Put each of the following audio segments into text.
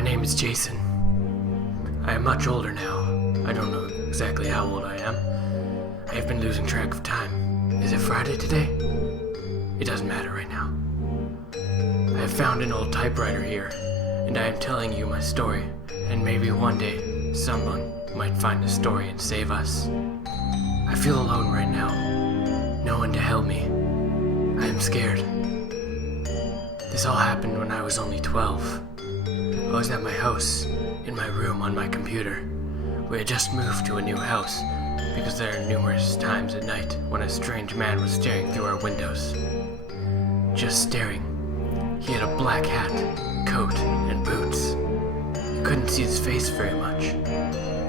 My name is Jason. I am much older now. I don't know exactly how old I am. I have been losing track of time. Is it Friday today? It doesn't matter right now. I have found an old typewriter here, and I am telling you my story, and maybe one day someone might find the story and save us. I feel alone right now. No one to help me. I am scared. This all happened when I was only 12. I was at my house, in my room on my computer. We had just moved to a new house because there are numerous times at night when a strange man was staring through our windows. Just staring. He had a black hat, coat, and boots. You couldn't see his face very much,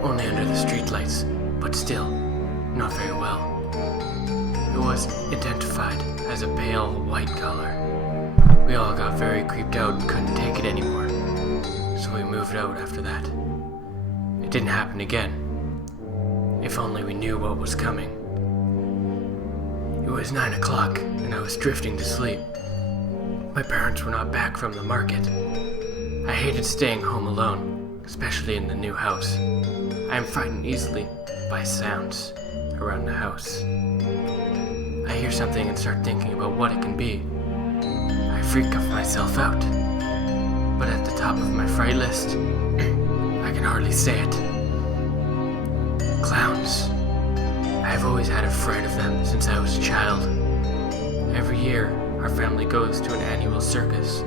only under the streetlights, but still, not very well. It was identified as a pale white color. We all got very creeped out and couldn't take it anymore, so we moved out after that. It didn't happen again. If only we knew what was coming. It was 9 o'clock and I was drifting to sleep. My parents were not back from the market. I hated staying home alone, especially in the new house. I am frightened easily by sounds around the house. I hear something and start thinking about what it can be. I freak myself out. But at the top of my fright list, I can hardly say it. Clowns. I have always had a fright of them since I was a child. Every year, our family goes to an annual circus.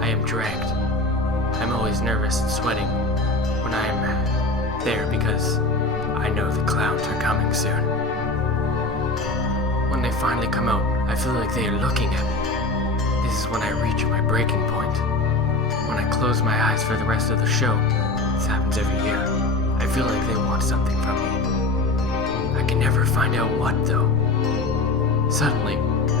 I am dragged. I'm always nervous and sweating when I am there because I know the clowns are coming soon. When they finally come out, I feel like they are looking at me. This is when I reach my breaking point. When I close my eyes for the rest of the show, this happens every year, I feel like they want something from me. I can never find out what though. Suddenly,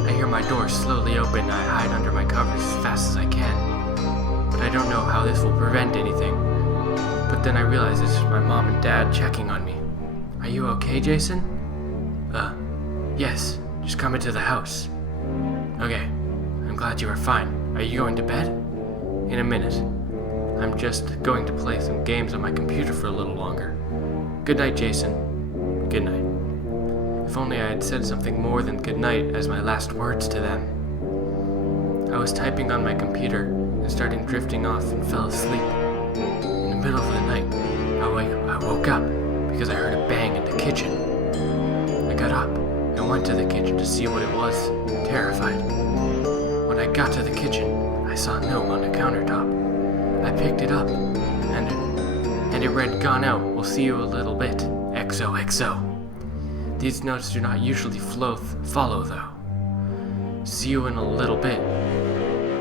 I hear my door slowly open and I hide under my covers as fast as I can. But I don't know how this will prevent anything. But then I realize it's my mom and dad checking on me. Are you okay, Jason? Yes, just come into the house. Okay, I'm glad you are fine. Are you going to bed? In a minute. I'm just going to play some games on my computer for a little longer. Good night, Jason. Good night. If only I had said something more than good night as my last words to them. I was typing on my computer and started drifting off and fell asleep. In the middle of the night, I woke up because I heard a bang in the kitchen. I got up and went to the kitchen to see what it was, terrified. When I got to the kitchen, I saw a note on the countertop. I picked it up, and it read, "Gone out, we'll see you a little bit, XOXO. These notes do not usually follow though. See you in a little bit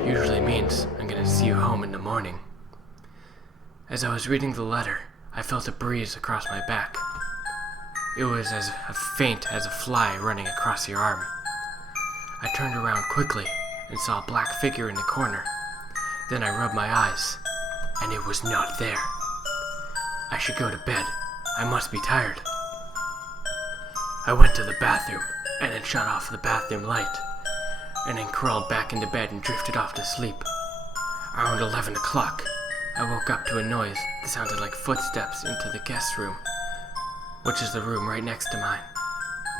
usually means I'm gonna see you home in the morning. As I was reading the letter, I felt a breeze across my back. It was as faint as a fly running across your arm. I turned around quickly and saw a black figure in the corner. Then I rubbed my eyes, and it was not there. I should go to bed. I must be tired. I went to the bathroom, and then shut off the bathroom light, and then crawled back into bed and drifted off to sleep. Around 11 o'clock, I woke up to a noise that sounded like footsteps into the guest room, which is the room right next to mine.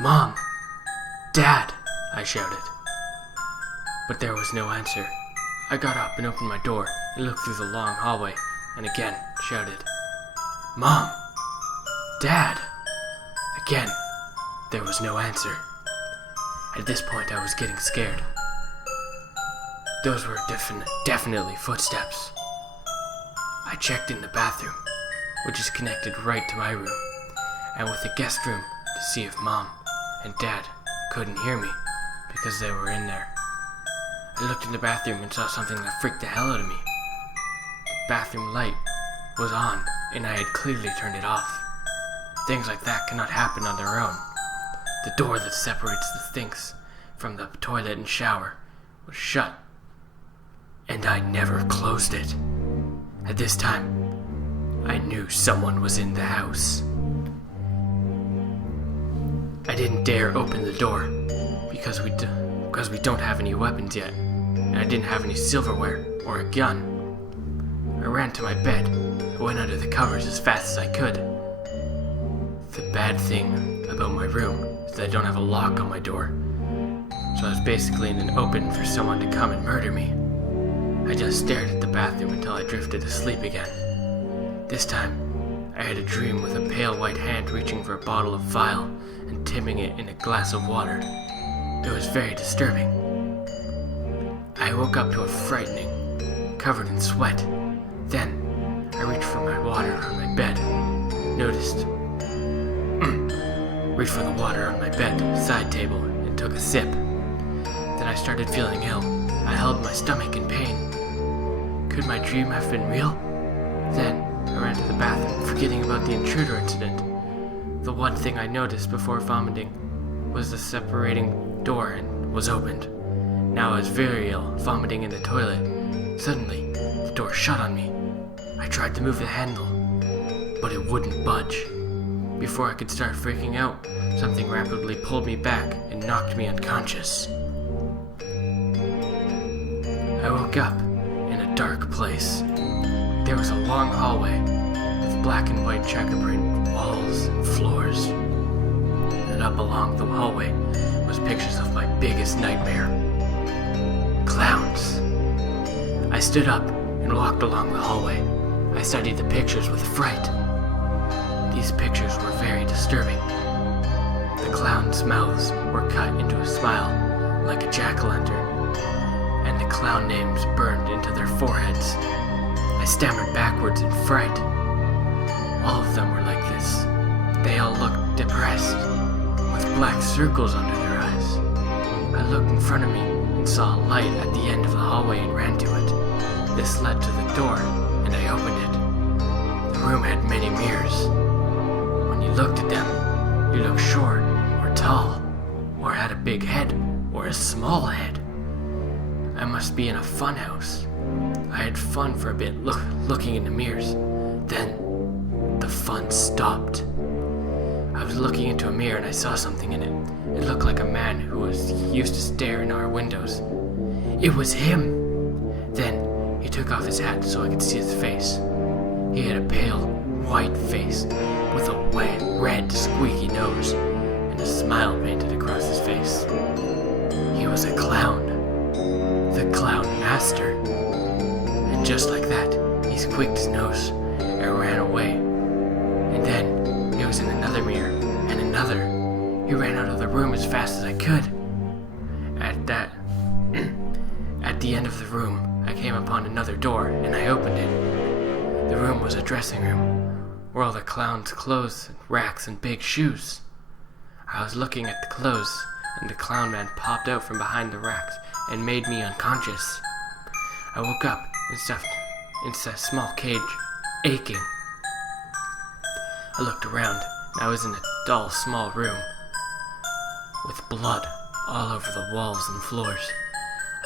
"Mom! Dad!" I shouted. But there was no answer. I got up and opened my door and looked through the long hallway and again shouted, "Mom! Dad!" Again, there was no answer. At this point, I was getting scared. Those were definitely footsteps. I checked in the bathroom, which is connected right to my room, and with the guest room to see if Mom and Dad couldn't hear me because they were in there. I looked in the bathroom and saw something that freaked the hell out of me. The bathroom light was on, and I had clearly turned it off. Things like that cannot happen on their own. The door that separates the sinks from the toilet and shower was shut, and I never closed it. At this time, I knew someone was in the house. I didn't dare open the door because we don't have any weapons yet, and I didn't have any silverware or a gun. I ran to my bed. I went under the covers as fast as I could. The bad thing about my room is that I don't have a lock on my door, so I was basically in an open for someone to come and murder me. I just stared at the bathroom until I drifted asleep again. This time, I had a dream with a pale white hand reaching for a bottle of vial and tipping it in a glass of water. It was very disturbing. I woke up to a frightening, covered in sweat. Then, I reached for my water on my bed. Reached for the water on my bed, side table, and took a sip. Then I started feeling ill. I held my stomach in pain. Could my dream have been real? Then, I ran to the bathroom, forgetting about the intruder incident. The one thing I noticed before vomiting was the separating door and was opened. Now I was very ill, vomiting in the toilet. Suddenly, the door shut on me. I tried to move the handle, but it wouldn't budge. Before I could start freaking out, something rapidly pulled me back and knocked me unconscious. I woke up in a dark place. There was a long hallway with black and white checkerprint walls and floors. And up along the hallway was pictures of my biggest nightmare. Clowns. I stood up and walked along the hallway. I studied the pictures with fright. These pictures were very disturbing. The clowns' mouths were cut into a smile like a jack-o'-lantern, and the clown names burned into their foreheads. I stammered backwards in fright. All of them were like this. They all looked depressed, with black circles under their eyes. I looked in front of me and saw a light at the end of the hallway and ran to it. This led to the door, and I opened it. The room had many mirrors. When you looked at them, you looked short or tall, or had a big head or a small head. I must be in a fun house. I had fun for a bit looking in the mirrors. Then, the fun stopped. I was looking into a mirror and I saw something in it. It looked like a man who used to stare in our windows. It was him! Then, he took off his hat so I could see his face. He had a pale, white face with a wet, red, squeaky nose and a smile painted across his face. He was a clown. The clown master. And just like that, he squeaked his nose and ran away. And then he was in another mirror and another. He ran out of the room as fast as I could. At the end of the room, I came upon another door and I opened it. The room was a dressing room, where all the clown's clothes, racks, and big shoes. I was looking at the clothes, and the clown man popped out from behind the racks and made me unconscious. I woke up and stuffed into a small cage, aching. I looked around, and I was in a dull, small room, with blood all over the walls and floors.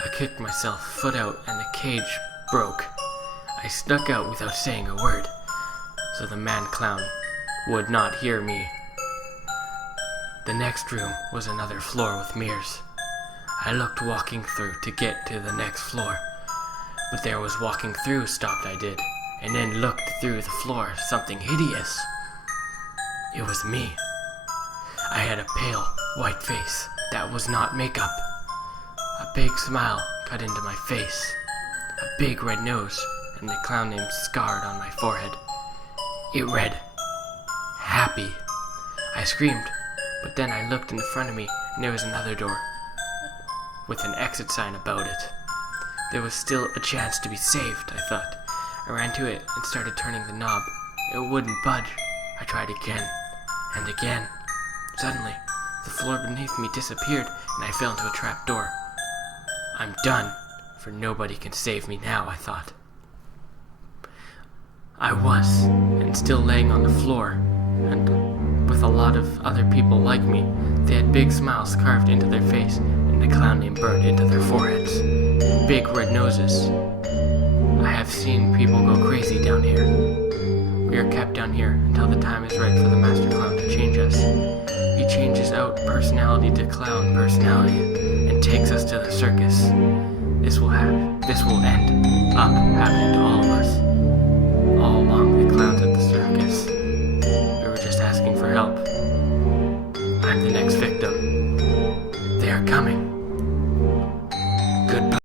I kicked myself foot out, and the cage broke. I snuck out without saying a word, so the man-clown would not hear me. The next room was another floor with mirrors. I looked walking through to get to the next floor, but there was walking through stopped I did, and then looked through the floor, something hideous. It was me. I had a pale, white face that was not makeup. A big smile cut into my face, a big red nose, and the clown name scarred on my forehead. It read, "Happy." I screamed, but then I looked in the front of me and there was another door with an exit sign about it. There was still a chance to be saved, I thought. I ran to it and started turning the knob. It wouldn't budge. I tried again and again. Suddenly, the floor beneath me disappeared and I fell into a trap door. I'm done, for nobody can save me now, I thought. I was, and still laying on the floor, and with a lot of other people like me. They had big smiles carved into their face, and the clown name burned into their foreheads. Big red noses. I have seen people go crazy down here. We are kept down here until the time is right for the master clown to change us. He changes out personality to clown personality, and takes us to the circus. This will end up happening to all of us. victim. They are coming. Goodbye.